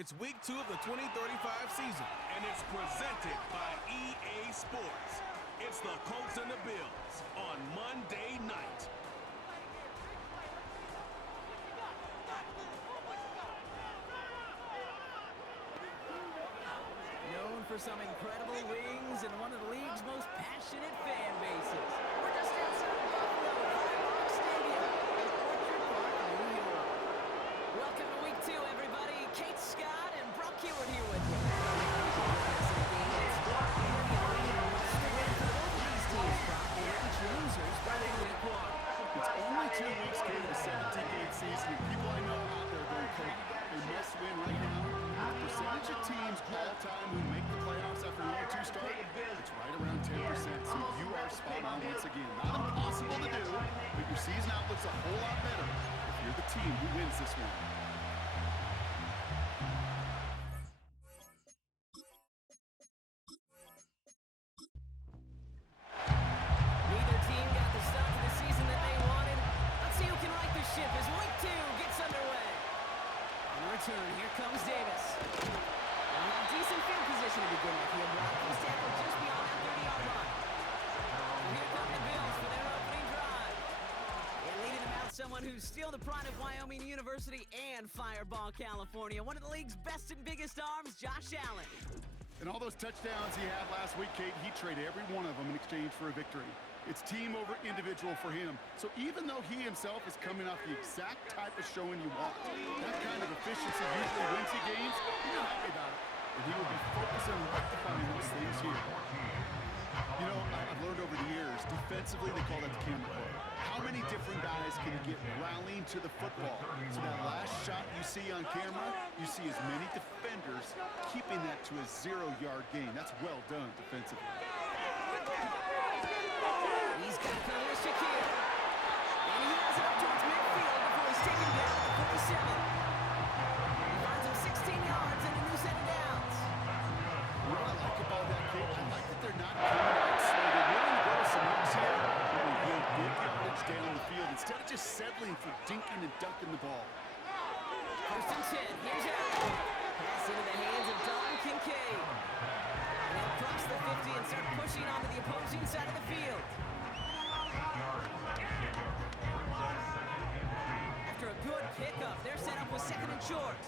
It's week 2 of the 2035 season, and it's presented by EA Sports. It's the Colts and the Bills on Monday night. Known for some incredible rings and one of the league's most passionate fan bases. We're just outside of Buffalo, Hard Stadium in Orchard Park, New York. Welcome to week 2, everybody. Kate Scott and Brock Hewitt here with you. It's only 2 weeks into the 17-game season, and people I know out there going crazy. They must win right now. The percentage of teams all time who make the playoffs after an 0-2 start, it's right around 10%. So you are spot on once again. Not impossible to do, but your season outlook's a whole lot better if you're the team who wins this one. Here comes Davis. They'll have decent field position to begin with. He'll block this tackle just beyond that 30-yard line. So here come the Bills for their opening drive. And leading them out, someone who's still the pride of Wyoming University and Fireball, California. One of the league's best and biggest arms, Josh Allen. And all those touchdowns he had last week, Kate, he traded every one of them in exchange for a victory. It's team over individual for him. So even though he himself is coming off the exact type of showing you want, that kind of efficiency usually wins you games, you're not happy about it. And he will be focused on rectifying those things here. You know, I've learned over the years, defensively they call that the camera club. How many different guys can you get rallying to the football? So that last shot you see on camera, you see as many defenders keeping that to a 0-yard gain. That's well done defensively. He's got it with Shakir. And he has it up towards midfield before he's taken down at the 47. He finds him 16 yards and a new set of downs. What I like about that, Kate, I like that they're not coming out slow. They're willing to go to some runs here and will gain big yardage down the field instead of just settling for dinking and dunking the ball. First and 10. Here's Allen. Pass into the hands of Don Kincaid. And they'll cross the 50 and start pushing onto the opposing side of the field. After a good pickup, their setup was second and short.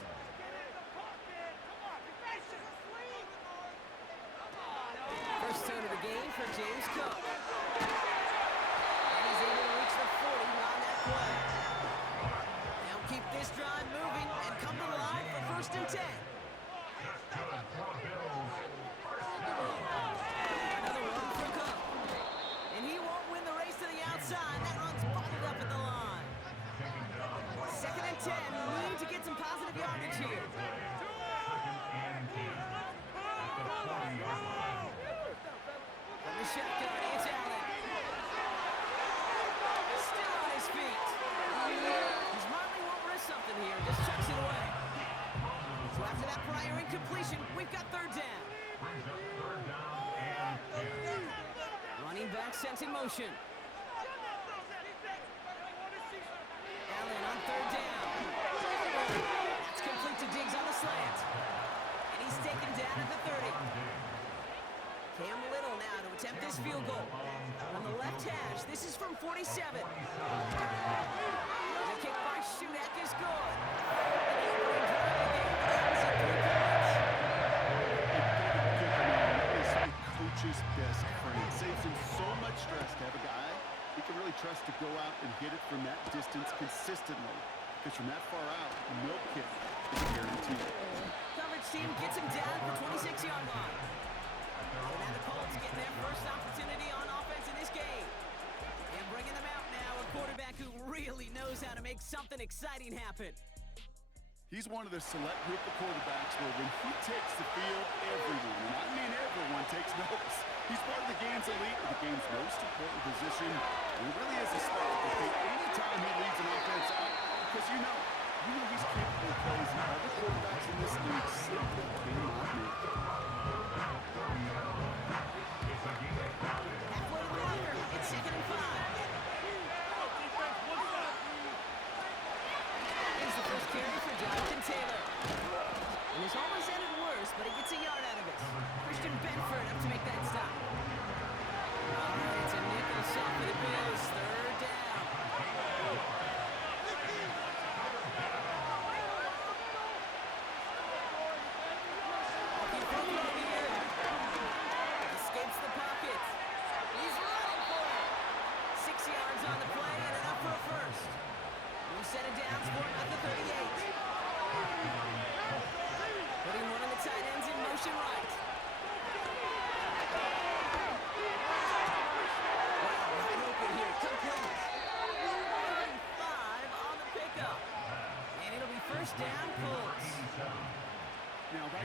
First turn of the game for James Cook. And he's able to reach the 40 on that play. They'll keep this drive moving and come to the line for first and 10. Another run for Cook. And he won't win the race to the outside. That run's bottled up at the line. Second and 10. Need to get some positive yardage here. From the shotgun, it's Allen. Still on his feet. He's Marley won't risk something here. Just chucks it away. So after that prior incompletion, we've got third down. Running back sent in motion. Allen on third down. That's complete to Diggs on the slant. And he's taken down at the 30. Cam Little now to attempt this field goal. On the left hash, this is from 47. The kick by Shudak is good. Coach's best friend. Saves him so much stress to have a guy he can really trust to go out and hit it from that distance consistently. Because from that far out, no kick is a guarantee. Coverage team gets him down at the 26-yard line. So now the Colts getting their first opportunity on offense in this game. And bringing them out now, a quarterback who really knows how to make something exciting happen. He's one of the select group of quarterbacks where when he takes the field, everyone, and I mean everyone, takes notice. He's part of the game's elite, the game's most important position. And it really is a spectacle thing anytime he leads an offense out, because you know he's capable of plays that other quarterbacks in this league simply cannot make. Halfway to the line, it's second and 5. Here's the first carry for Jonathan Taylor. And his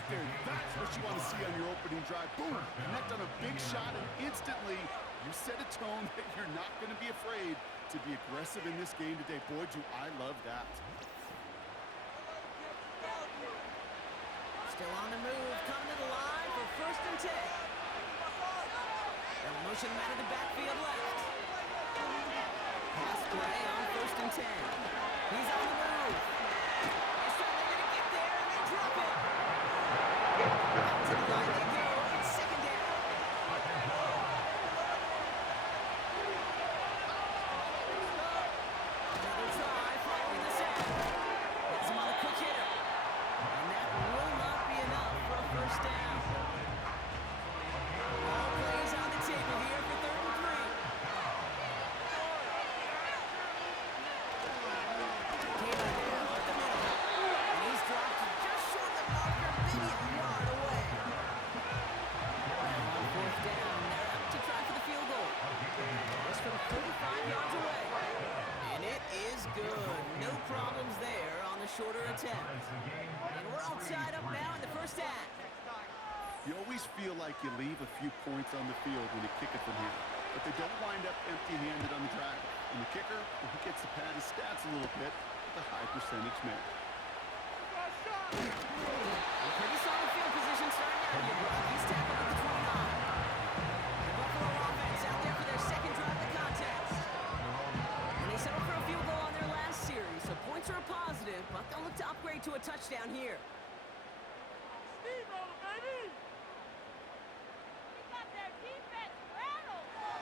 there. That's what you want to see on your opening drive. Boom, connect on a big shot, and instantly you set a tone that you're not going to be afraid to be aggressive in this game today. Boy, do I love that. Still on the move, coming to the line for 1st and 10. They'll motion him out of the backfield left. Pass play on 1st and 10. He's on the move. This time they're going to get there, and they drop it. Out to the line they go. It's 2nd down. Another try following the sack. Has him on a quick hitter. And that will not be enough for a 1st down. All plays on the table here for 3rd and 3. Taylor now up the middle. And he's dropped just short of the marker, maybe a yard away. Now on 4th down, they're out to try for the field goal. Just from 35 yards away. And it is good. No problems there on the shorter attempt. And we're all tied up now in the 1st half. You always feel like you leave a few points on the field when you kick it from here, but they don't wind up empty-handed on the drive. And the kicker, well, he gets to pad his stats a little bit with a high percentage make. A pretty solid field position starting out here, Brock. He's tackled at the 29. The Buffalo offense out there for their 2nd drive of the contest. And they settled for a field goal on their last series, so points are a positive, but they'll look to upgrade to a touchdown here.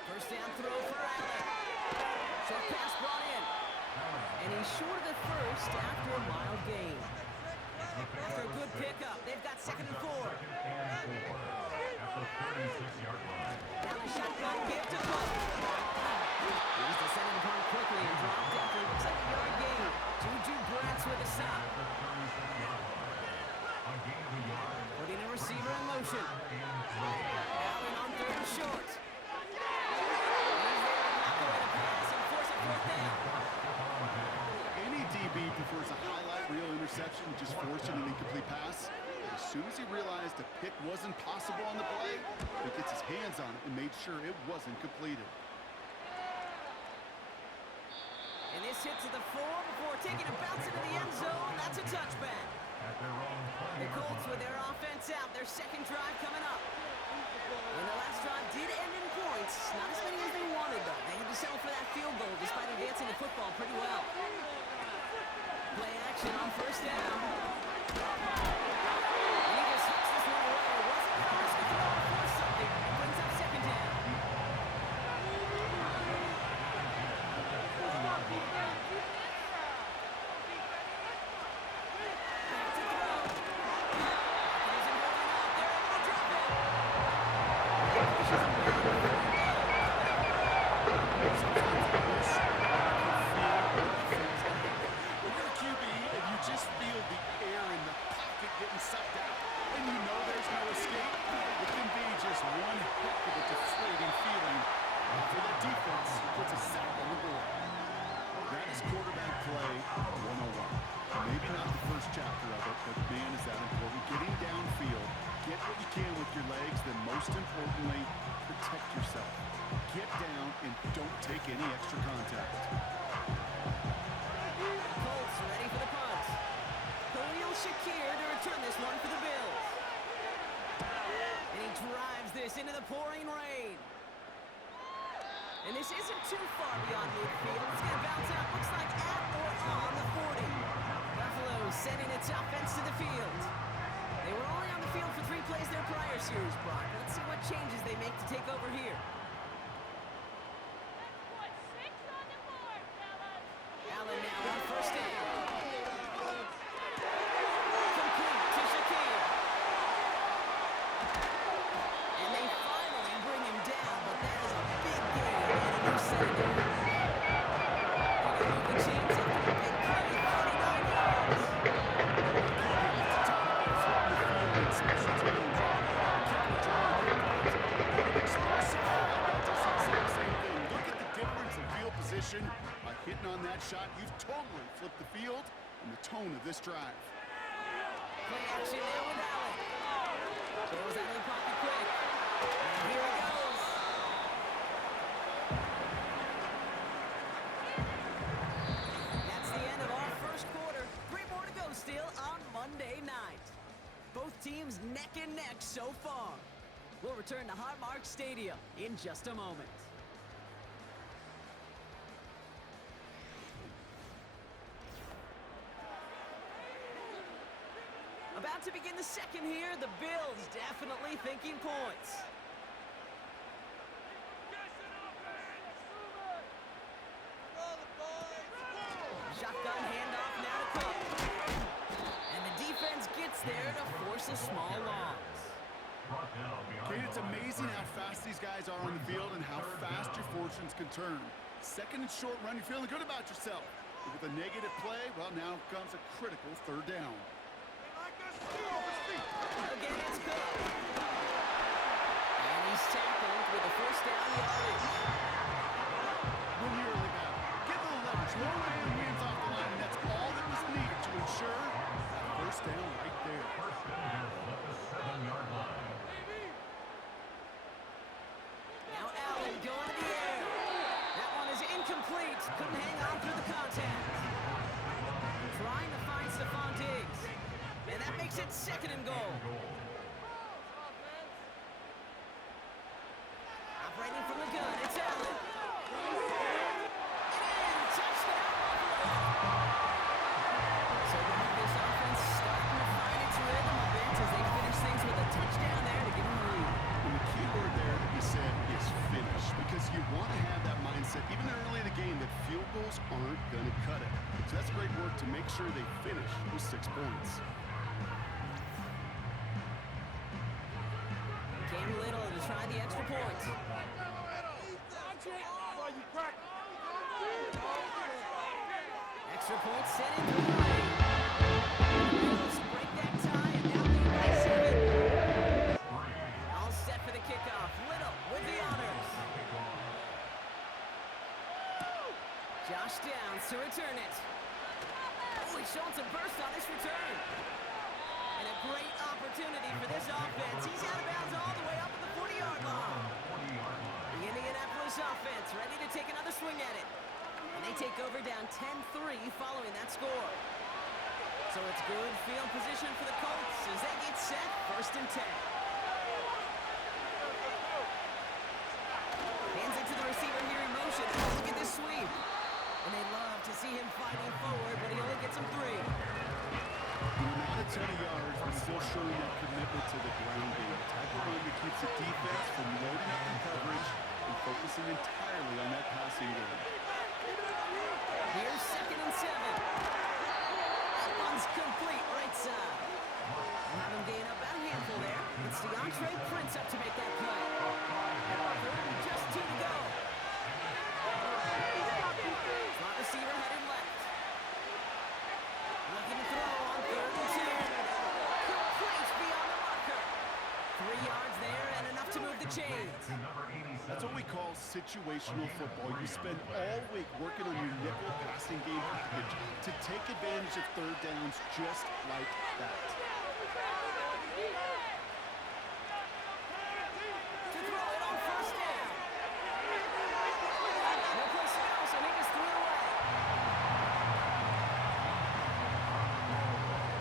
First down throw for Allen. Short pass brought in. And he's short of the first after a mild gain. After a good pickup, they've got 2nd and 4. Now the shotgun give to Cook. He's descending upon quickly and dropped after it looks like a yard gain. Juju Brents with a stop. Putting a receiver in motion. Allen on 3rd and short. Any DB prefers a highlight reel interception, just forcing an incomplete pass. As soon as he realized a pick wasn't possible on the play, he gets his hands on it and made sure it wasn't completed. And this hit to the 4 before taking a bounce into the end zone. That's a touchback. The Colts with their offense out, their 2nd drive coming up. And the last drive did end in points. Not as many as they wanted, though. They had to settle for that field goal despite advancing the football pretty well. Play action on 1st down. And he just hits this one away. Wasn't going to risk a throw or something. Brings up 2nd down. Into the pouring rain. And this isn't too far beyond midfield. It's going to bounce out, looks like at or on the 40. Buffalo sending its offense to the field. They were only on the field for 3 plays their prior series, Brock. Let's see what changes they make to take over here. Allen now on 1st down. By hitting on that shot, you've totally flipped the field and the tone of this drive. Play action now with Allen. teams neck and neck so far. We'll return to Highmark Stadium in just a moment. About to begin the second here, the Bills definitely thinking points. Shotgun handoff now to Cook. And the defense gets there to force a small loss. Kate, it's amazing how fast these guys are on the field and how fast your fortunes can turn. Second and short run, you're feeling good about yourself. But with a negative play, well, now comes a critical third down. Again, it's Cook. And he's tackled with a first down yardage. When you're early back, get a little leverage. More man wins off the line, and that's all that was needed to ensure that first down right there. First down at the 7-yard line. Now Allen going to the air. That one is incomplete. Couldn't hang on through the contact. Trying to find Stephon Diggs. And that makes it second and goal. Operating from the gun, it's Allen. And touchdown, Buffalo. So now this offense starting to find its rhythm a bit as they finish things with a touchdown there to give them the lead. And the key word there that you said is finish, because you want to have that mindset, even early in the game, that field goals aren't going to cut it. So that's great work to make sure they finish with 6 points. Came little to try the extra point. Extra point set in through the lane. Bills break that tie and now lead by 7. All set for the kickoff. Little with the honors. Josh Downs to return it. Oh, he's showing some burst on this return. And a great opportunity for this offense. He's out of bounds all the way up at the 40-yard line. The Indianapolis offense ready to take another swing at it. And they take over down 10-3 following that score. So it's good field position for the Colts as they get set first and 10. Hands it to the receiver here in motion. Oh, look at this sweep. And they love to see him fighting forward, but he only gets him 3. Not a ton of yards, but still showing that commitment to the ground game. Tackle run that keeps the defense from loading up in coverage and focusing entirely on that passing game. Here's second and 7. That one's complete right side. We'll have him gain up about a handful there. It's DeAndre Prince up to make that play. Third and just 2 to go. Slot receiver headed left. Looking to throw on 3rd and 2. Complete beyond the marker. 3 yards there and enough to move the chains. That's what we call situational football. You spend all week working on your nickel passing game package to take advantage of third downs just like that. To throw it on first down. No place to go, so he just threw it away.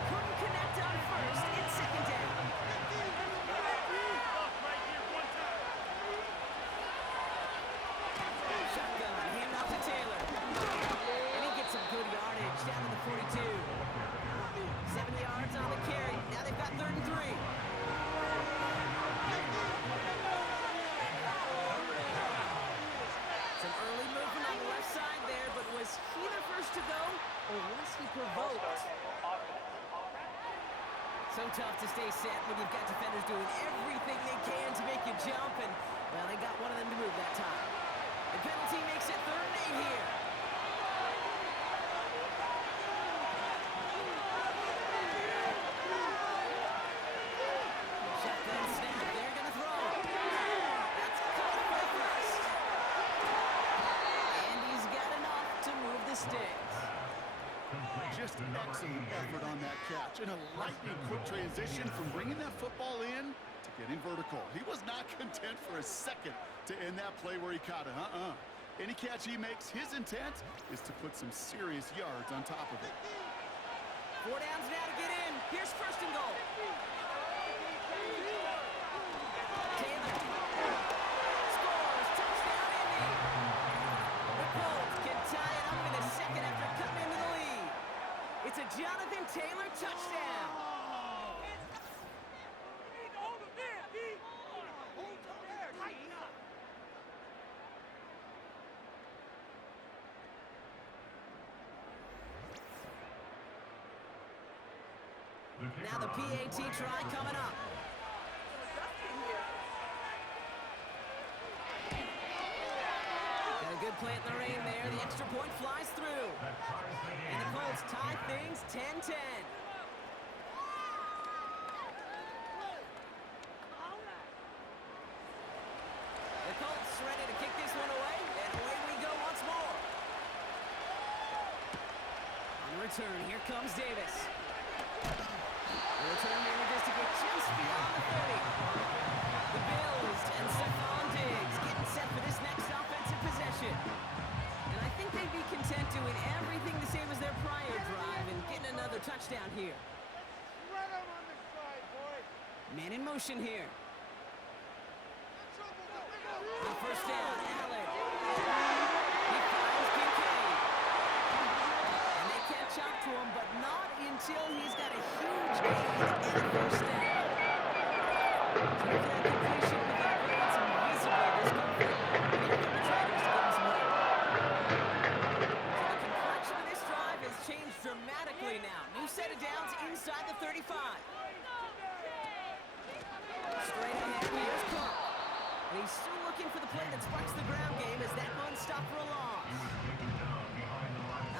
Couldn't connect on first in second down. Shotgun, handoff to Taylor. And he gets some good yardage down to the 42. 7 yards on the carry. Now they've got 3rd and 3. Some early movement on the left side there, but was he the first to go, or was he provoked? So tough to stay set when you've got defenders doing everything they can to make you jump, and, well, they got one of them to move that time. The penalty makes it 3rd and 8 here. Shotgun snap, they're going to throw. That's caught for the first. And he's got enough to move the sticks. Just an excellent effort on that catch. And a lightning quick transition from bringing that football in to getting vertical. He was not content for a second to end that play where he caught it. Any catch he makes, his intent is to put some serious yards on top of it. 4 downs now to get in. Here's first and goal. Now the PAT try coming up. Got a good plant in the rain there. The extra point flies through. And the Colts tie things 10-10. The Colts ready to kick this one away, and away we go once more. On return, here comes Davis. The return manages to get just beyond the 30. The Bills and Stephon Diggs getting set for this next offensive possession. And I think they'd be content doing everything the same as their prior drive and getting another touchdown here. Man in motion here. On first down, Allen. He finds Kincaid. And they catch up to him, but not until he's got a huge gain and a first down. So if that completion without bringing some visible discomfort, here come the Traders to give him some help. So the complexion of this drive has changed dramatically now. New set of downs inside the 35. Straight ahead, here's Cook. And he's still looking for the play that sparks the ground game as that one stopped for a loss.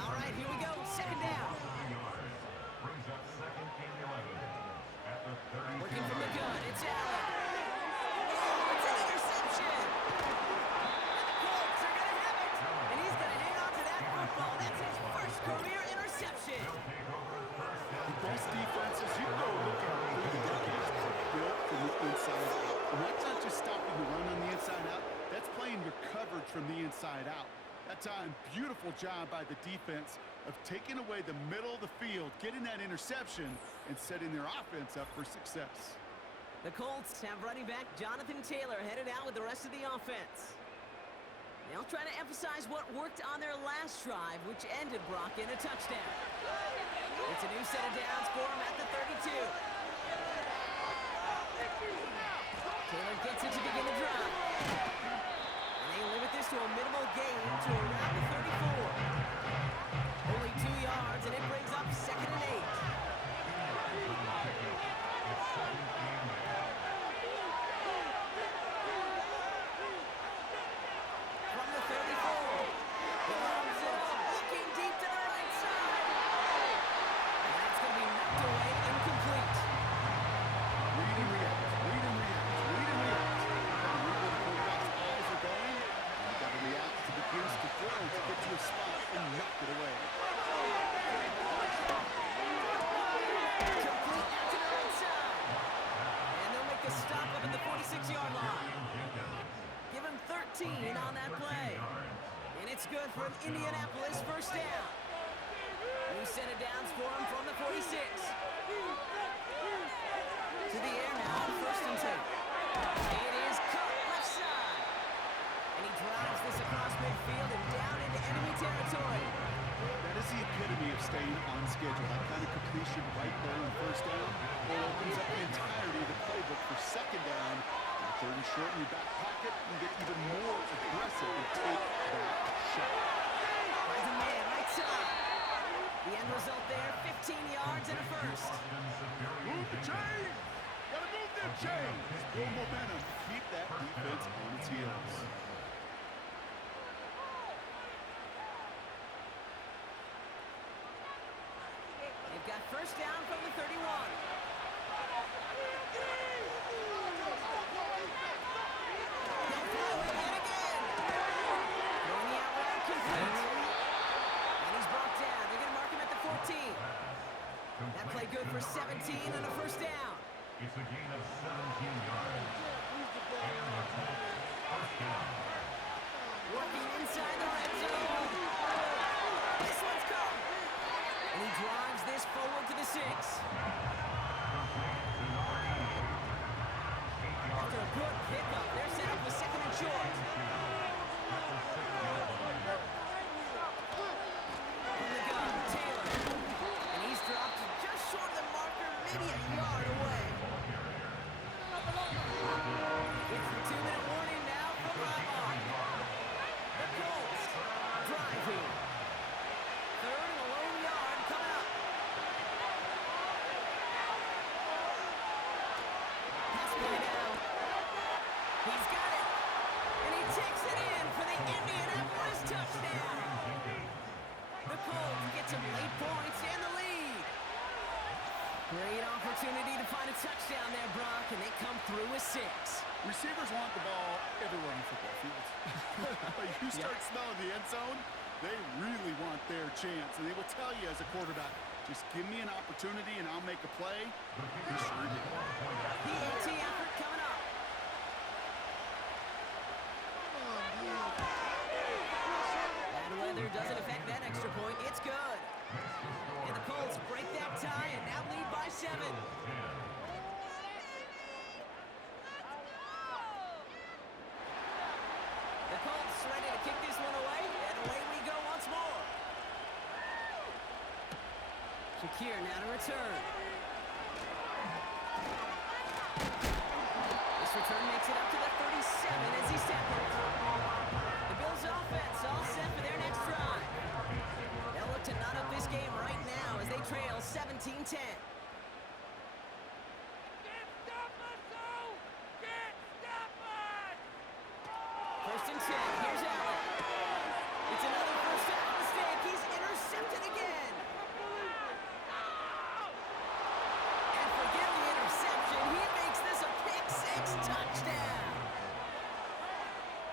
All right, here we go. Second down. Working from the gun. It's Allen. Oh, it's an interception. And the Colts are going to have it. And he's going to hang on to that football. That's his first career interception. The best defenses, you go look at through the decades, built from the inside out. And that's not just stopping the run on the inside out. That's playing your coverage from the inside out. That time, beautiful job by the defense of taking away the middle of the field, getting that interception, and setting their offense up for success. The Colts have running back Jonathan Taylor headed out with the rest of the offense. They'll try to emphasize what worked on their last drive, which ended Brock in a touchdown. It's a new set of downs for him at the 32. Taylor gets it to begin the drive. And they limit this to a minimal gain to around the 34. Only 2 yards, and it brings up 2nd and 8. From the 34. He loves it up, looking deep to the right side. And that's going to be knocked away, incomplete. Read and react, read and react, read and react. You read where the quarterback's eyes are going, and you got to react to the goose to throw to get to a spot and knock it away. Complete out to the right side. And they'll make a stop up at the 46-yard line. Give him 13 on that play. And it's good for an Indianapolis first down. New set of downs for him from the 46. To the air now, first and 10. It is cut left side. And he drives this across midfield and down into enemy territory. That is the epitome of staying on schedule. That kind of completion right there on first down. It opens up the entirety of the playbook for second down. And third and short in your back pocket, and get even more aggressive and take that shot. Finds a man right side. The end result there, 15 yards and a first. Move the chain! Gotta move them chains! Build momentum. Keep that defense on its heels. They've got first down from the 31. They'll throw it yet again. Throwing the out route complete. And he's brought down. They're going to mark him at the 14. That play good for 17 and a first down. It's a gain of 17 yards. And the Colts first down. Working inside the red zone. This one's come. And he drives this forward to the 6. After a good pickup, they're set up with 2nd and short. From the gun, Taylor. And he's dropped just short of the marker, maybe a yard away. It's the 2-minute warning now from Lamar. The Colts drive here. 3rd and a lone yard coming up. opportunity to find a touchdown there, Brock, and they come through with 6. Receivers want the ball everywhere on football fields. But you start smelling the end zone, they really want their chance. And they will tell you as a quarterback, just give me an opportunity and I'll make a play. He sure did. PAT effort coming up. Bad weather doesn't affect that extra point. It's good. And the Colts break that tie and now lead by 7. The Colts ready to kick this one away, and away we go once more. Shakir now to return. This return makes it up to the 37 as he's tackled. The Bills offense all set for their next drive. They'll look to knot up this game right now as they trail 17-10. First and 10, here's Allen. It's another first down mistake. He's intercepted again. And forget the interception. He makes this a pick-6 touchdown.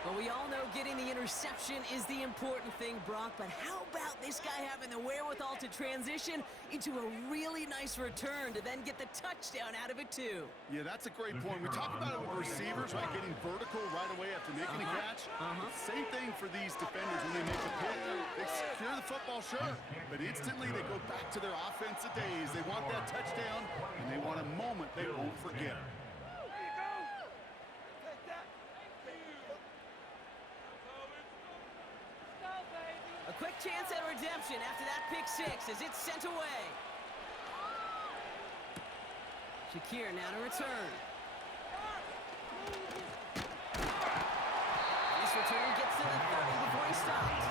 But we all know getting the interception is the important thing, Brock. But how about this guy having the wherewithal to transition into a really nice return to then get the touchdown out of it, too? Yeah, that's a great point. We talk about it with receivers, right? Getting vertical right away after making a catch. Same thing for these defenders when they make a pick. They secure the football, sure, but instantly they go back to their offensive days. They want that touchdown, and they want a moment they won't forget. A quick chance at redemption after that pick-6 as it's sent away. Shakir now to return. This return gets to the 30 before he stopped.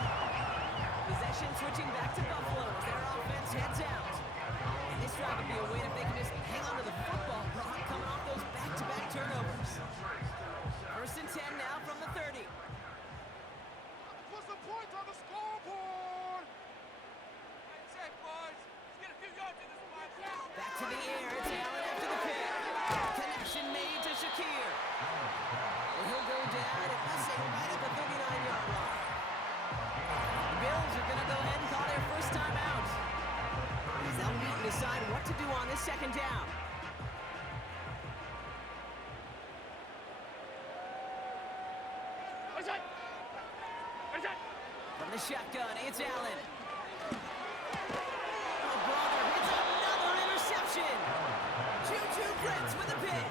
Possession switching back to Buffalo as their offense heads out. And this drive would be a win if they can just hang on to the football, Brock, coming off those back-to-back turnovers. First and 10 now from the 30. Put some points on the scoreboard! That's it, boys. Let's get a few yards in this one. Back to the air. It's Allen after the pick. Connection made to Shakir. And he'll go down and missing right at the 39-yard line. The Bills are going to go ahead and call their first time out. As they'll meet and decide what to do on this second down. From the shotgun, it's Allen. Oh, brother, it's another interception. Juju Prince with a pick.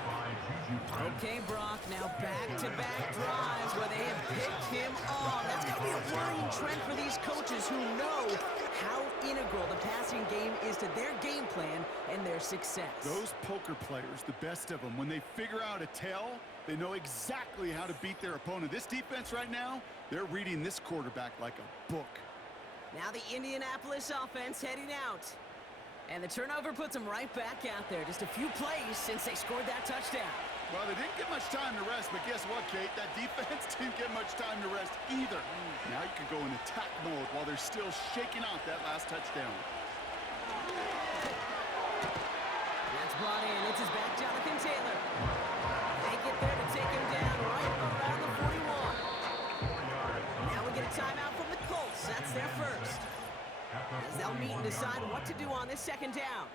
Okay, Brock, now back-to-back drives where they have picked him off. That's got to be a worrying trend for these coaches who know how integral the passing game is to their game plan and their success. Those poker players, the best of them, when they figure out a tell, they know exactly how to beat their opponent. This defense right now, they're reading this quarterback like a book. Now the Indianapolis offense heading out. And the turnover puts them right back out there. Just a few plays since they scored that touchdown. Well, they didn't get much time to rest, but guess what, Kate? That defense didn't get much time to rest either. Now you can go in attack mode while they're still shaking off that last touchdown. That's brought in. It's his back, Jonathan Taylor. They get there to take him down right around the 41. Now we get a timeout from the Colts. That's their first. As they'll meet and decide what to do on this second down.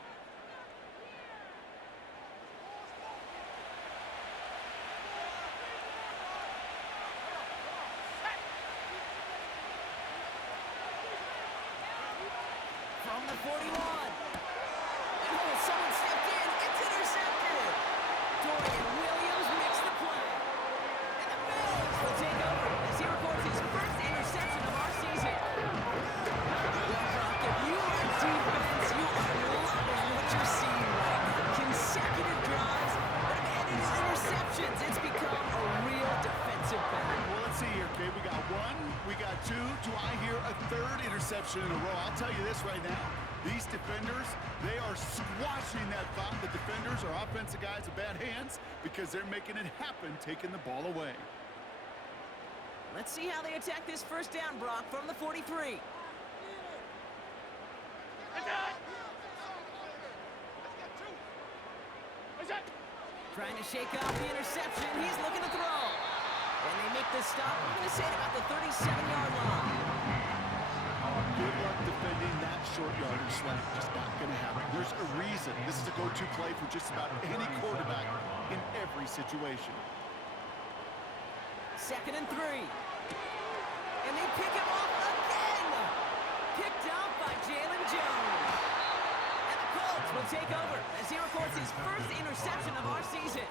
From the 41. Oh, someone stepped in. It's intercepted. Dorian Williams makes the play. And the Bills will take over as he records his first interception of our season. Well, Brock, if you like defense, you are loving what you're seeing right now. Consecutive drives that have ended in interceptions. It's become a real defensive battle. Well, let's see here, Kate. We got one, we got two. Do I hear a third interception in a row? I'll tell you this right now. These defenders, they are squashing that thought that defenders are offensive guys with bad hands because they're making it happen, taking the ball away. Let's see how they attack this first down, Brock, from the 43. Trying to shake off the interception. He's looking to throw. And they make the stop. We're going to say it about the 37-yard line. Good luck defending that short yardage slant. Just not going to happen. There's a reason. This is a go-to play for just about any quarterback in every situation. 2nd and 3. And they pick him off again. Picked off by Jalen Jones. And the Colts will take over as he records his first interception of our season.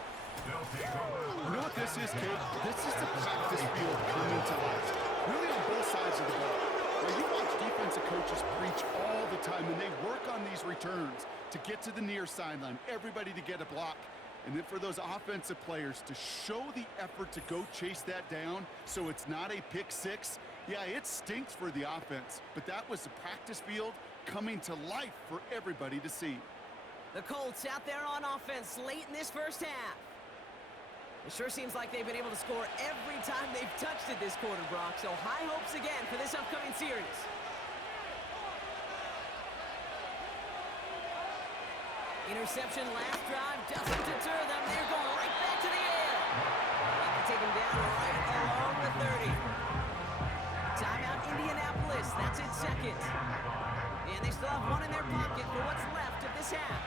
You know what this is, Kate? This is the practice field coming to life. Really on both sides of the ball. Now, you watch defensive coaches preach all the time, and they work on these returns to get to the near sideline, everybody to get a block. And then for those offensive players to show the effort to go chase that down so it's not a pick six, yeah, it stinks for the offense. But that was the practice field coming to life for everybody to see. The Colts out there on offense late in this first half. It sure seems like they've been able to score every time they've touched it this quarter, Brock. So high hopes again for this upcoming series. Interception last drive doesn't deter them. They're going right back to the air. They can take him down right along the 30. Timeout Indianapolis. That's its second. And they still have one in their pocket for what's left of this half.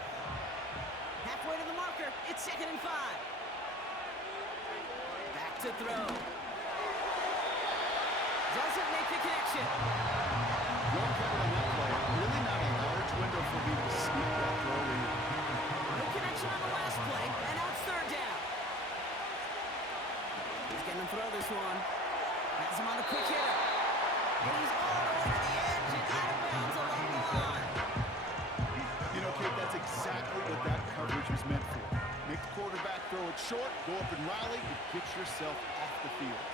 Halfway to the marker. It's 2nd and 5. Back to throw. Doesn't make the connection. Well covered on that play. Really not a large window for him to sneak that throw in. No connection on the last play, and now it's 3rd down. He's getting to throw this one. Has him on the quick hitter. And he's all the way to the edge and out of bounds along the line. You know, Kate, that's exactly what that coverage was meant for. Make the quarterback throw it short, go up and rally, and get yourself off the field.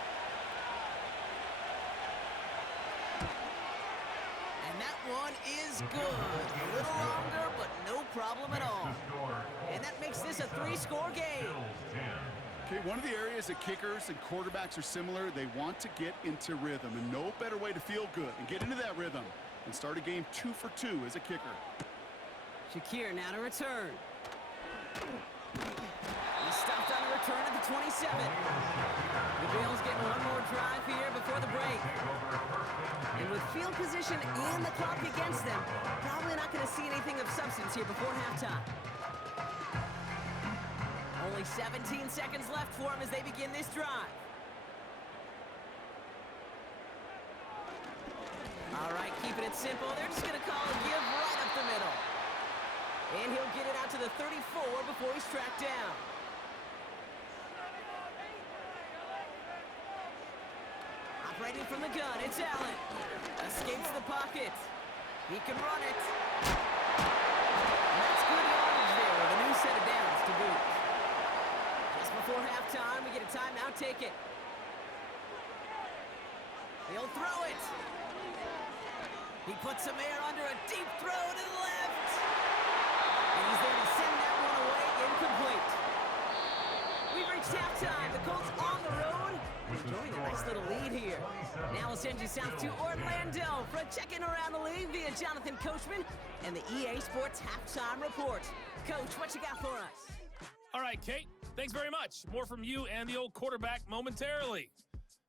And that one is good. A little longer, but no problem at all. And that makes this a 3-score game. Okay, one of the areas that kickers and quarterbacks are similar, they want to get into rhythm, and no better way to feel good and get into that rhythm and start a game 2 for 2 as a kicker. Shakir now to return. He's stopped on a return at the 27. The Bills getting one more drive here before the break. And with field position and the clock against them, probably not going to see anything of substance here before halftime. Only 17 seconds left for them as they begin this drive. All right, keeping it simple. They're just going to call a give right up the middle. And he'll get it out to the 34 before he's tracked down. Operating from the gun, it's Allen. Escapes the pocket. He can run it. And that's good yardage there with a new set of downs to boot. Just before halftime, we get a timeout, take it. He'll throw it. He puts some air under a deep throw to the left. And he's there to send that one away incomplete. We've reached halftime. The Colts on the road, enjoying a nice little lead here. Now we'll send you south to Orlando for a check-in around the league via Jonathan Coachman and the EA Sports Halftime Report. Coach, what you got for us? All right, Kate, thanks very much. More from you and the old quarterback momentarily.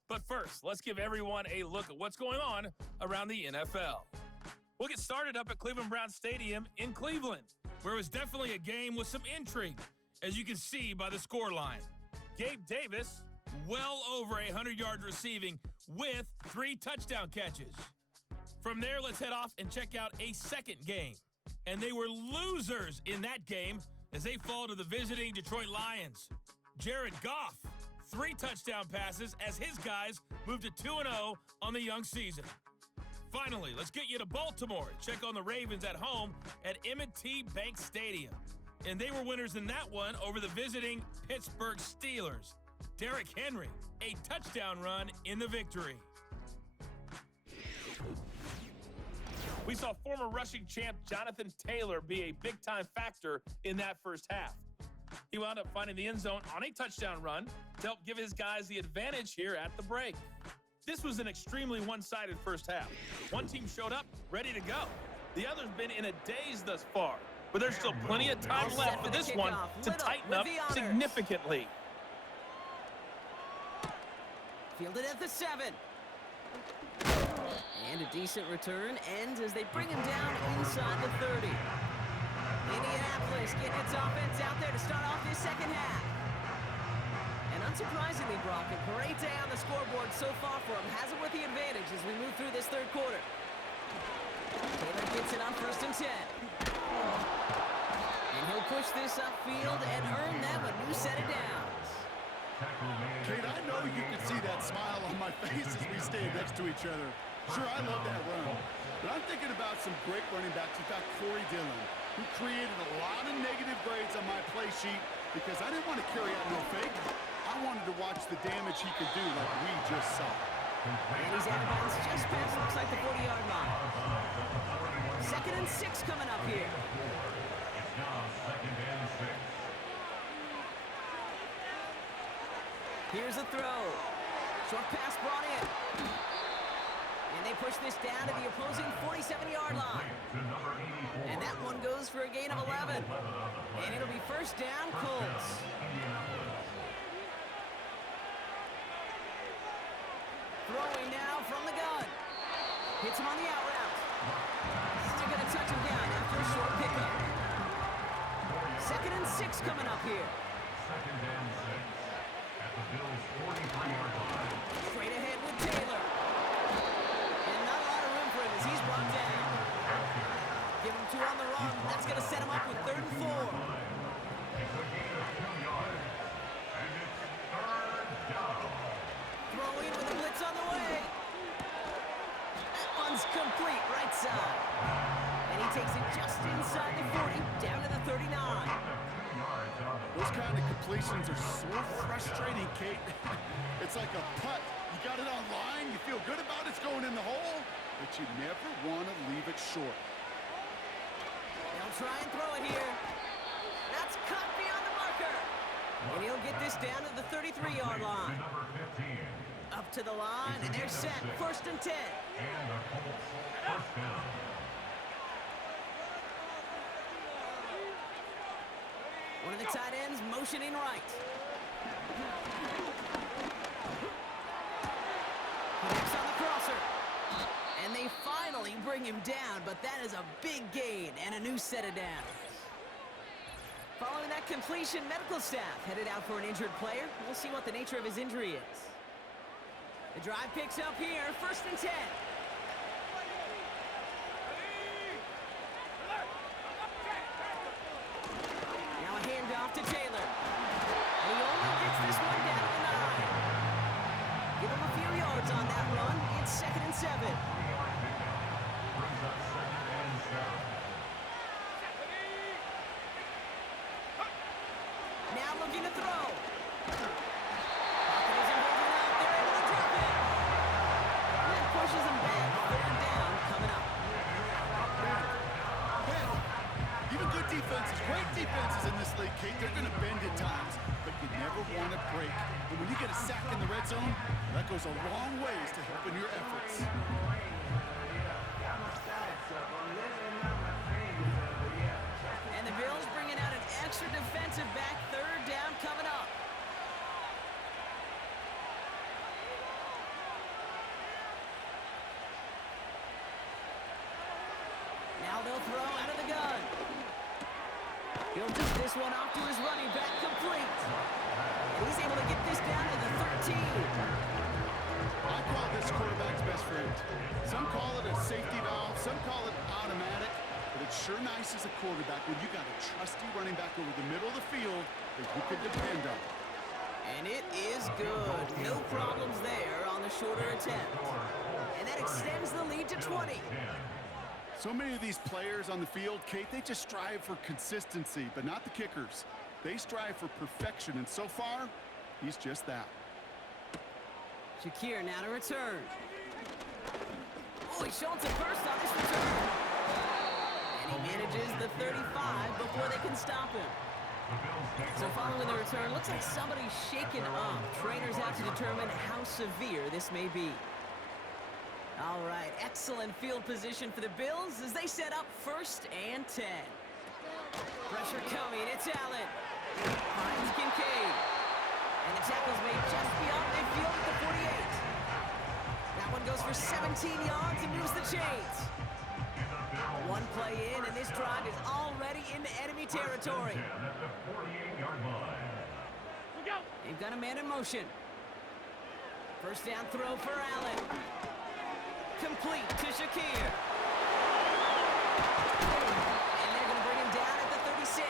But first, let's give everyone a look at what's going on around the NFL. We'll get started up at Cleveland Browns Stadium in Cleveland, where it was definitely a game with some intrigue, as you can see by the scoreline. Gabe Davis, well over 100 yards receiving with 3 touchdown catches. From there, let's head off and check out a second game. And they were losers in that game as they fall to the visiting Detroit Lions. Jared Goff, 3 touchdown passes as his guys move to 2-0 on the young season. Finally, let's get you to Baltimore and check on the Ravens at home at M&T Bank Stadium. And they were winners in that one over the visiting Pittsburgh Steelers. Derrick Henry, a touchdown run in the victory. We saw former rushing champ Jonathan Taylor be a big-time factor in that first half. He wound up finding the end zone on a touchdown run to help give his guys the advantage here at the break. This was an extremely one-sided first half. One team showed up ready to go. The other's been in a daze thus far. but there's still plenty of time All left set for for the this one kickoff. to Little tighten with up the honors. significantly. Fielded at the 7. And a decent return ends as they bring him down inside the 30. Indianapolis getting its offense out there to start off this second half. And unsurprisingly, Brock, a great day on the scoreboard so far for him. Has it with the advantage as we move through this third quarter. Taylor gets it on 1st and 10. And he'll push this upfield and earn them a new set of downs. Kate, I know you can see that smile on my face as we stand next to each other. Sure, I love that run. But I'm thinking about some great running backs. You've got Corey Dillon, who created a lot of negative grades on my play sheet because I didn't want to carry out no fake. I wanted to watch the damage he could do like we just saw. And he's out of bounds just past, looks like the 40-yard line. 2nd and 6 coming up here. It's now 2nd and 6. Here's a throw. Short pass brought in. And they push this down to the opposing 47-yard line. And that one goes for a gain of 11. And it'll be 1st down, Colts. Throwing now from the gun. Hits him on the out route. Still going to touch him down after a short pickup. 2nd and 6 coming up here. 2nd and 6 at the Bills' 43-yard line. Straight ahead with Taylor. And not a lot of room for him as he's brought down. Give him 2 on the run. That's going to set him up with 3rd and 4. It's a gain of 2 yards. And it's 3rd down. Throwing with a blitz on the way. That one's complete right side. And he takes it just inside the 40, down to the 39. Those kind of completions are so frustrating, Kate. It's like a putt. You got it on line, you feel good about it's going in the hole, but you never want to leave it short. They'll try and throw it here. That's cut beyond the marker. And he'll get this down to the 33-yard line. Number 15. Up to the line, and they're set. 1st and 10. And the Colts 1st down. One of the tight ends motioning right. Connects on the crosser. And they finally bring him down, but that is a big gain and a new set of downs. Following that completion, medical staff headed out for an injured player. We'll see what the nature of his injury is. The drive picks up here, 1st and 10. Now a handoff to Taylor. And he only gets this one down to the 9. Give him a few yards on that run. It's 2nd and 7. Brings up 2nd and 7. Now looking to throw. Pocket isn't holding up. They're able to drop it. And that pushes him back. 3rd down coming up. Man, even good defenses, great defenses in this league, Kate, they're going to bend at times, but you never want to break. And when you get a sack in the red zone, that goes a long ways to helping your efforts. And the Bills bringing out an extra defensive back. 3rd down coming up. Now they'll throw out of the gun. He'll dish this one off to his running back, complete. And he's able to get this down to the 13. I call this quarterback's best friend. Some call it a safety valve, some call it automatic, but it's sure nice as a quarterback when you got a trusty running back over the middle of the field that you can depend on. And it is good. No problems there on the shorter attempt. And that extends the lead to 20. So many of these players on the field, Kate, they just strive for consistency, but not the kickers. They strive for perfection, and so far, he's just that. Shakir now to return. Oh, he's showing some burst on this return. And he manages the 35 before they can stop him. So following the return, looks like somebody's shaken up. Trainers out to determine how severe this may be. All right, excellent field position for the Bills as they set up 1st and 10. Pressure coming. It's Allen. Finds Kincaid. And the tackle's made just beyond midfield at the 48. That one goes for 17 yards and moves the chains. One play in, and this drive is already into enemy territory. At the 48-yard line. They've got a man in motion. First down throw for Allen. Complete to Shakir. And they're going to bring him down at the 36.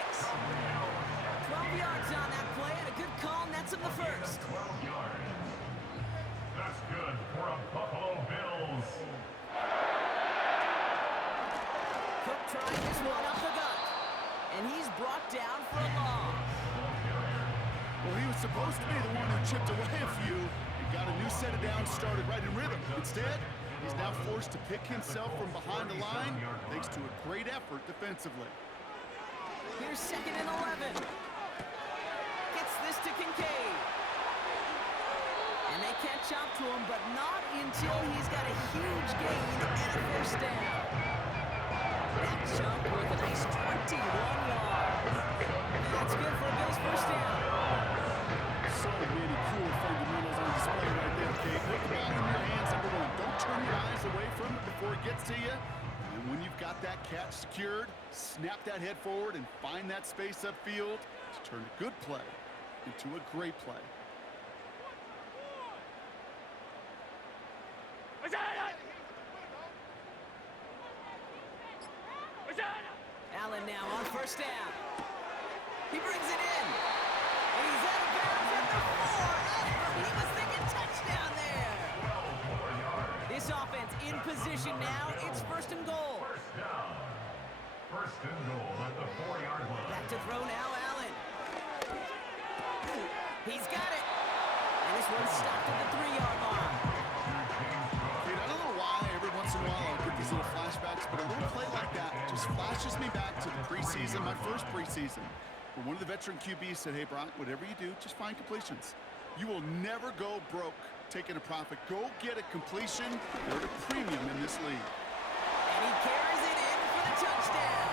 12 yards on that play, and a good call nets him the first. 12 yards. That's good for a Buffalo Bills. Cook trying this one up the gut. And he's brought down for a loss. Well, he was supposed to be the one who chipped away a few and got a new set of downs started right in rhythm. Instead, he's now forced to pick himself from behind the line thanks to a great effort defensively. Here's 2nd and 11. Gets this to Kincaid. And they catch up to him, but not until he's got a huge gain and a first down. That jump with a nice 21 yards. That's good for a Bills first down. So many cool fundamentals on display right there, Kate. Put the ball in your hands, number one. Don't turn your eyes away from it before it gets to you. And when you've got that catch secured, snap that head forward and find that space upfield to turn a good play into a great play. Allen now on first down. He brings it in. And he's out of bounds at the 4. He was thinking touchdown there. This offense in position now. It's 1st and goal. First down. 1st and goal at the 4-yard line. Back to throw now, Allen. He's got it. And this one's stopped at the 3-yard line. Kate, I don't know why every once in a while I'll get these little flashbacks, but a little play like that just flashes me back to the preseason, my first preseason, where one of the veteran QBs said, hey, Brock, whatever you do, just find completions. You will never go broke taking a profit. Go get a completion. They're at a premium in this league. And he carries it in for the touchdown.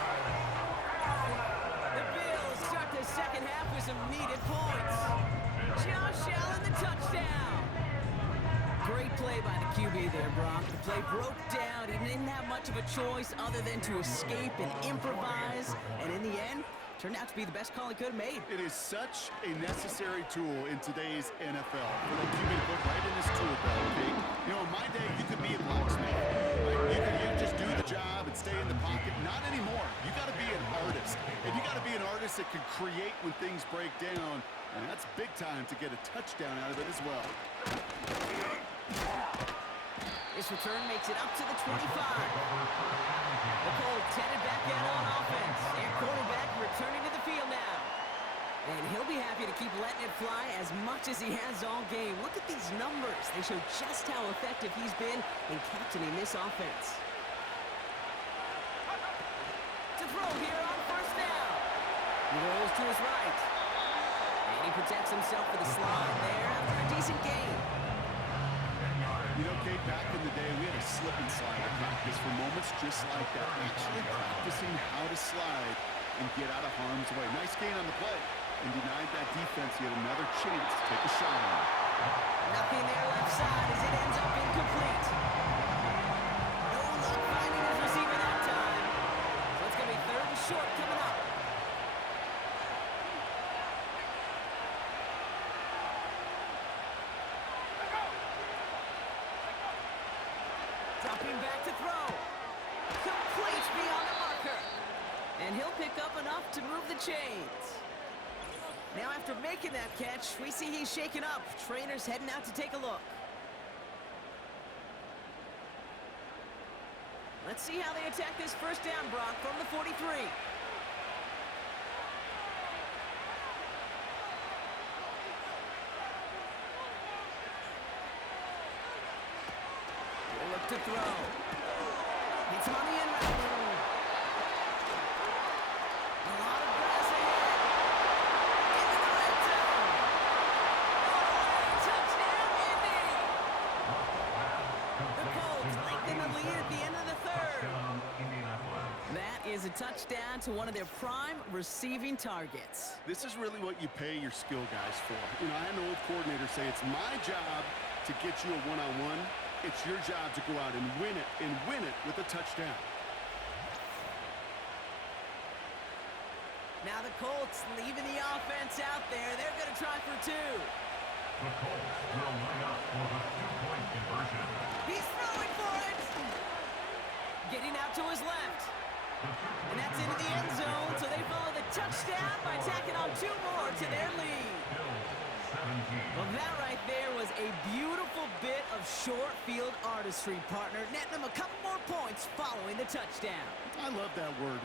The Bills start the second half with some needed points. Josh Allen, the touchdown. Great play by the QB there, Brock. The play broke down. He didn't have much of a choice other than to escape and improvise. And in the end, turned out to be the best call he could have made. It is such a necessary tool in today's NFL. For that QB to put right in his tool belt, okay? You know, in my day, you could be a blacksmith. Right? You just do the job and stay in the pocket. Not anymore. You got to be an artist. And you got to be an artist that can create when things break down. And that's big time to get a touchdown out of it as well. This return makes it up to the 25. The Colts headed back out on offense. Their quarterback returning to the field now. And he'll be happy to keep letting it fly as much as he has all game. Look at these numbers. They show just how effective he's been in captaining this offense. To throw here on first down. He rolls to his right. And he protects himself with a slide there after a decent gain. You know, Kate, back in the day, we had a slip and slide at practice for moments just like that. Actually practicing how to slide and get out of harm's way. Nice gain on the play. And denied that defense yet another chance to take a shot on it. Nothing there left side as it ends up incomplete. No luck finding his receiver that time. So it's going to be 3rd and short coming up. Dropping back to throw. Complete beyond the marker. And he'll pick up enough to move the chains. Now after making that catch, we see he's shaken up. Trainer's heading out to take a look. Let's see how they attack this first down, Brock, from the 43. They'll look to throw. It's on the end route. A lot of grass ahead. Into the red zone. Touchdown, Indy. The Colts lengthen the lead at the end of the 3rd. That is a a touchdown to one of their prime receiving targets. This is really what you pay your skill guys for. You know, I had an old coordinator say it's my job to get you a one-on-one. It's your job to go out and win it with a touchdown. Now the Colts leaving the offense out there. They're going to try for two. The Colts will line up for the two-point conversion. He's throwing for it. Getting out to his left. And that's into the end zone, so they follow the touchdown by tacking on two more to their lead. Well, that right there was a beautiful bit of short field artistry, partner, netting them a couple more points following the touchdown. I love that word,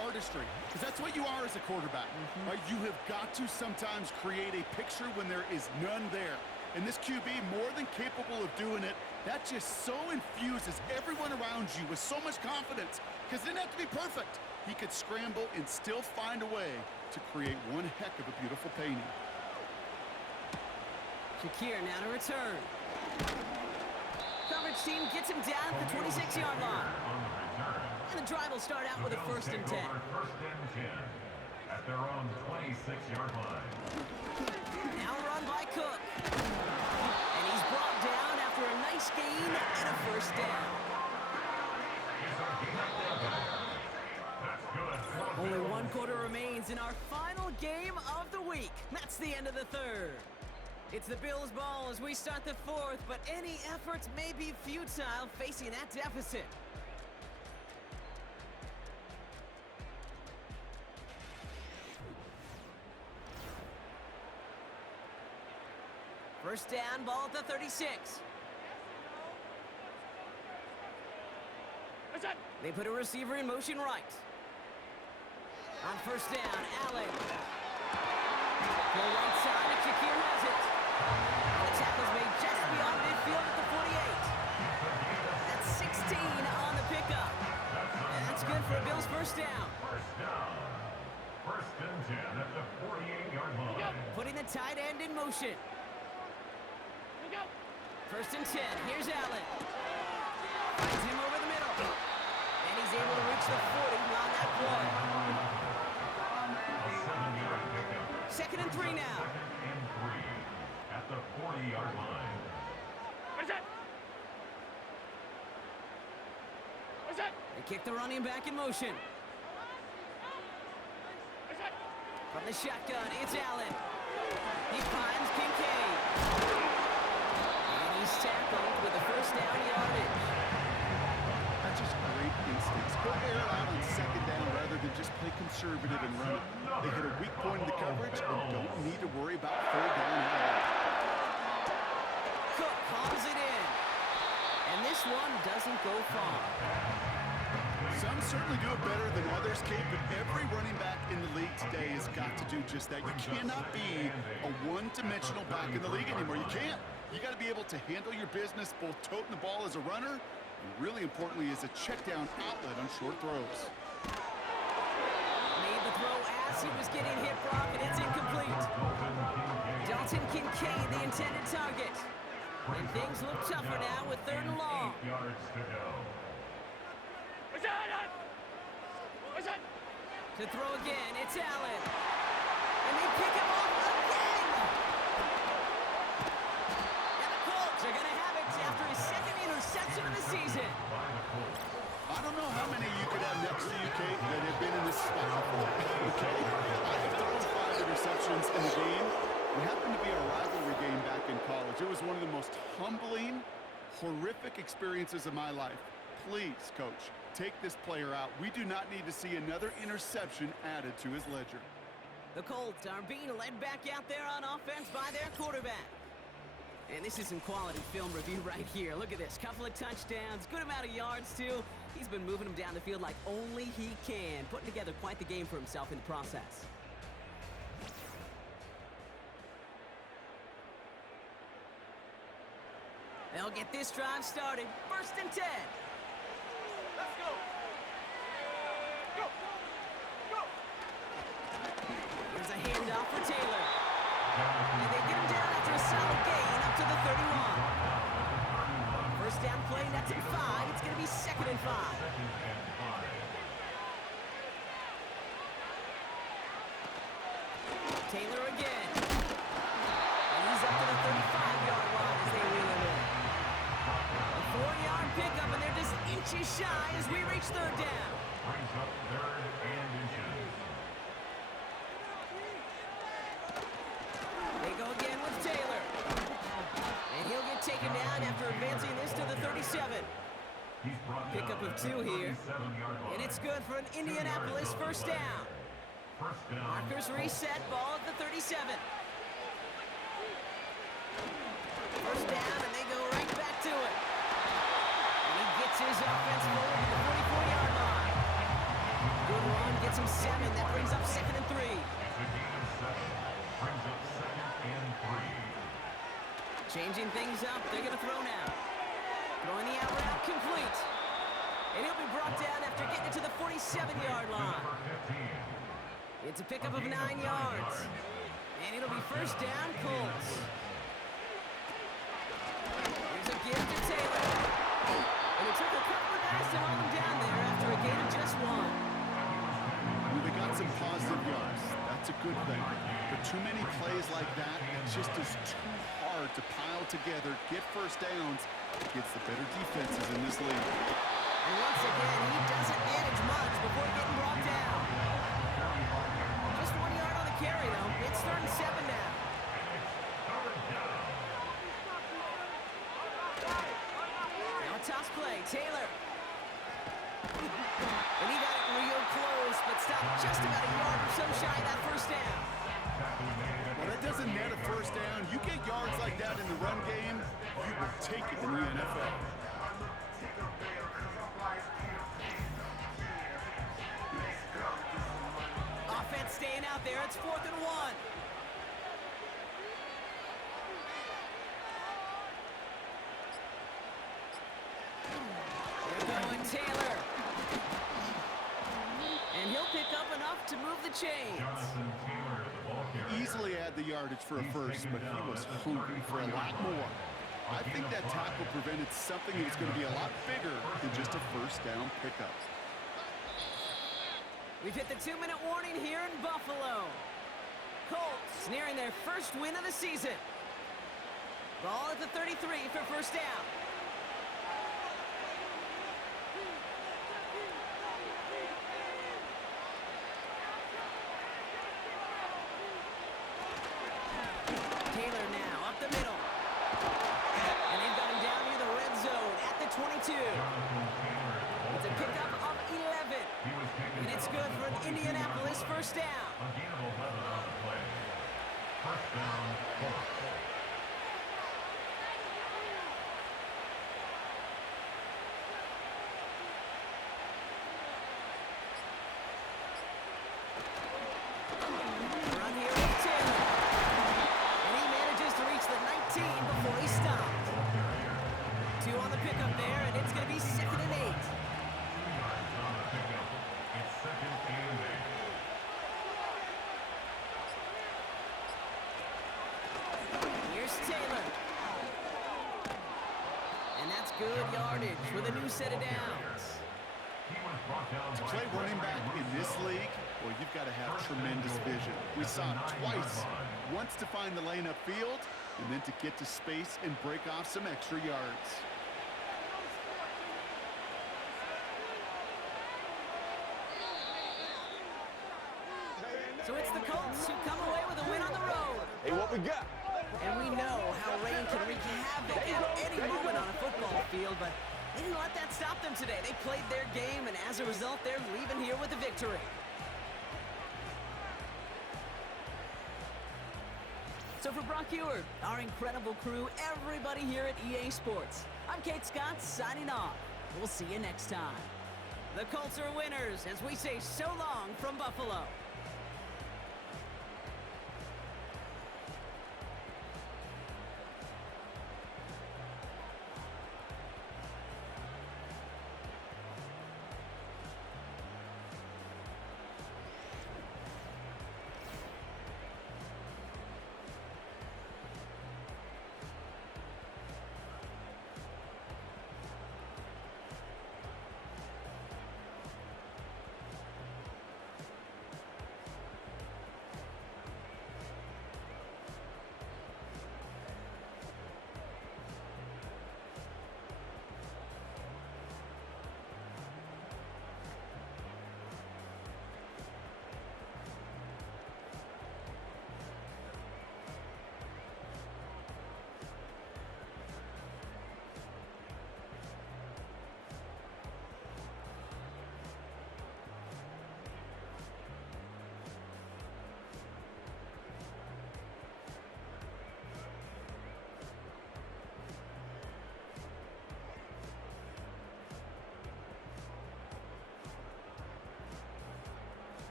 artistry, because that's what you are as a quarterback. Right? You have got to sometimes create a picture when there is none there. And this QB, more than capable of doing it, that just so infuses everyone around you with so much confidence, because it didn't have to be perfect. He could scramble and still find a way to create one heck of a beautiful painting. Shakir now to return. Coverage team gets him down at the 26-yard line. And the drive will start out with a 1st and 10. First and 10 at their own 26-yard line. Now run by Cook. And he's brought down after a nice gain and a 1st down. Only 1 quarter remains in our final game of the week. That's the end of the 3rd. It's the Bills' ball as we start the 4th, but any efforts may be futile facing that deficit. First down, ball at the 36. They put a receiver in motion right. On first down, Allen. Go right side, and Shakir has it. The tackle's made just beyond midfield at the 48. That's 16 on the pickup. And that's good for a Bills first down. First down. First and 10 at the 48-yard line. Putting the tight end in motion. First and 10. Here's Allen. Finds him over the middle. And he's able to reach the 40 on that play. A 7-yard pickup. 2nd and 3 now. Second and 3 at the 40-yard line. They kick the running back in motion. From the shotgun, it's Allen. He finds Kincaid. And he's tackled with the first down yardage. That's just great instincts. Go air out on 2nd down rather than just play conservative and run it. They hit a weak point in the coverage and don't need to worry about 3rd down at all. Cook calls it in. And this one doesn't go far. Some certainly do it better than others, Kate, but every running back in the league today has got to do just that. You cannot be a one-dimensional back in the league anymore. You can't. You got to be able to handle your business, both toting the ball as a runner, and really importantly as a check-down outlet on short throws. Made the throw as he was getting hit, Brock, and it's incomplete. Dalton Kincaid, the intended target. And things look tougher now with 3rd and long. 8 yards to go. To throw again, it's Allen. And they pick him off again! And the Colts are going to have it after his 2nd interception of the season. I don't know how many you could have next to you, Kate, that have been in this spot before. Okay? I've thrown 5 interceptions in the game. It happened to be a rivalry game back in college. It was one of the most humbling, horrific experiences of my life. Please, Coach, take this player out. We do not need to see another interception added to his ledger. The Colts are being led back out there on offense by their quarterback. And this is some quality film review right here. Look at this. Couple of touchdowns, good amount of yards, too. He's been moving them down the field like only he can, putting together quite the game for himself in the process. They'll get this drive started. 1st and 10. Let's go. Go. Go. There's a handoff for Taylor. And they get him down after a solid gain up to the 31. First down play, that's at 5. It's going to be 2nd and 5. Taylor again. And he's up to the 35-yard line as they reel him in. A 4-yard pickup, and they're just inches shy as we reach third down. Brings up third and inches. They go again with Taylor. And he'll get taken down after advancing this to the 37. He's brought Pickup down of 2 here. 37-yard line. And it's good for an Indianapolis first down. First down. Markers reset, ball at the 37. First down, and they go right back to it. And he gets his offense forward to the 44-yard line. Good run, gets him 7. That brings up 2nd and 3. It's a gain of 7. Brings up 2nd and 3. Changing things up, they're going to throw now. Throwing the out route complete. And he'll be brought down after getting it to the 47-yard line. Number 15. It's a pickup of 9 yards. And it'll be first down, Colts. Here's a give to Taylor. And it took a couple of guys to hold him down there after a gain of just 1. Well, they got some positive yards. That's a good thing. But too many plays like that, it just is too hard to pile together, get first downs against the better defenses in this league. And once again, he doesn't manage much before getting brought down. Just 1 yard on the carry, though. It's 3rd and 7 now. Now a toss play. Taylor. And he got it real close, but stopped just about a yard or so shy of that first down. Well, that doesn't net a first down. You get yards like that in the run game, you will take it in the NFL. Offense staying out there. It's 4th and 1. They're going Taylor. And he'll pick up enough to move the chains. Jonathan Taylor, the ball carrier. Easily had the yardage for a first, but he was hungry for a lot more. I think that tackle prevented something that's going to be a lot bigger than just a first down pickup. We've hit the 2-minute warning here in Buffalo. Colts nearing their first win of the season. Ball at the 33 for first down. Taylor now up the middle. And they've got him down near the red zone at the 22. It's a pickup of 11. And it's good for an Indianapolis first down. A gain of 11 on the play. First down, Colts. Run here with Taylor. And he manages to reach the 19 before he stopped. 2 on the pickup there, and it's going to be 2nd and 8. 2 yards on the pickup. It's 2nd and 8. Here's Taylor. And that's good yardage with a new set of downs. He was brought down To by play running back in this league, well, you've got to have tremendous vision. We saw it twice. Once to find the lane upfield, and then to get to space and break off some extra yards. So it's the Colts who come away with a win on the road. Hey, what we got? And we know how rain can wreak havoc at any moment on a football field, but they didn't let that stop them today. They played their game, and as a result, they're leaving here with a victory. So for Brock Ewart, our incredible crew, everybody here at EA Sports, I'm Kate Scott signing off. We'll see you next time. The Colts are winners as we say so long from Buffalo.